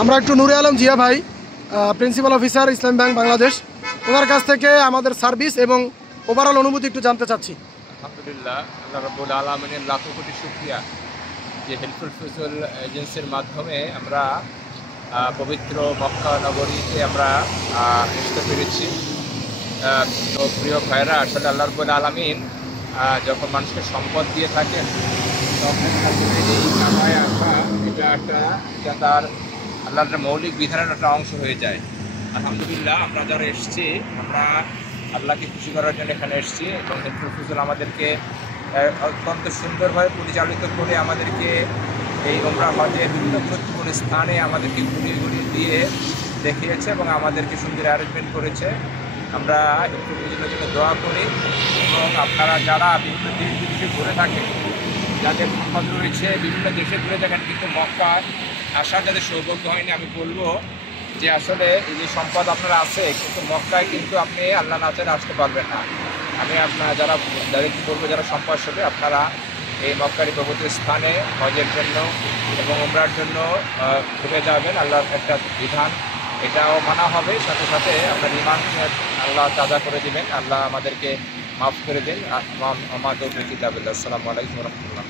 আমরা একটু নূরে আলম জিয়া ভাই, প্রিন্সিপাল অফিসার ইসলাম ব্যাংক বাংলাদেশ, ওনার কাছ থেকে আমাদের সার্ভিস এবং ওভারঅল অনুভূতি একটু জানতে চাচ্ছি। আলহামদুলিল্লাহ, আল্লাহ রাব্বুল আলামিনের লাখো কোটি শুকরিয়া যে হেল্পফুল ফিউচার এজেন্সির মাধ্যমে আমরা পবিত্র মক্কা নগরীতে আমরা আসতে পেরেছি। তো প্রিয় ভাইরা, আসলে আল্লাহ রাব্বুল আলামিন যখন মানুষকে সম্পদ দিয়ে থাকেন তখন আসলে এই কামায় আসা এটা তার আল্লাহর মৌলিক বিধানের একটা অংশ হয়ে যায়। আলহামদুলিল্লাহ, আমরা যারা এসেছি আমরা আল্লাহকে খুশি করার জন্য এখানে এসেছি এবং হেল্পফুল ফিউচার আমাদেরকে অত্যন্ত সুন্দরভাবে পরিচালিত করে আমাদেরকে এই উমরা হজের বিভিন্ন গুরুত্বপূর্ণ স্থানে আমাদেরকে ঘুরিয়ে দিয়ে দেখিয়েছে এবং আমাদেরকে সুন্দর অ্যারেঞ্জমেন্ট করেছে। আমরা হেল্পফুল ফিউচারের জন্য দোয়া করি এবং আপনারা যারা বিভিন্ন দেশ বিদেশে ঘুরে থাকেন, যাদের সম্পদ রয়েছে বিভিন্ন দেশে ঘুরে থাকেন কিন্তু মক্কা আসার যাদের সৌভাগ্য হয়নি, আমি বলবো যে আসলে এই যে সম্পদ আপনার আছে কিন্তু মক্কায় কিন্তু আপনি আল্লাহ না চাইলে আসতে পারবেন না। আমি যাদেরকে বলবো যারা সম্পদশালী, আপনারা এই মক্কার পবিত্র স্থানে হজের জন্য এবং উমরার জন্য ঘুরে যাবেন। আল্লাহর একটা বিধান, এটাও মানা হবে, সাথে সাথে আপনার ইমান আল্লাহ তাজা করে দিবেন। আল্লাহ আমাদেরকে মাফ করে দিন। আসসালামু আলাইকুম ওয়া রাহমাতুল্লাহ।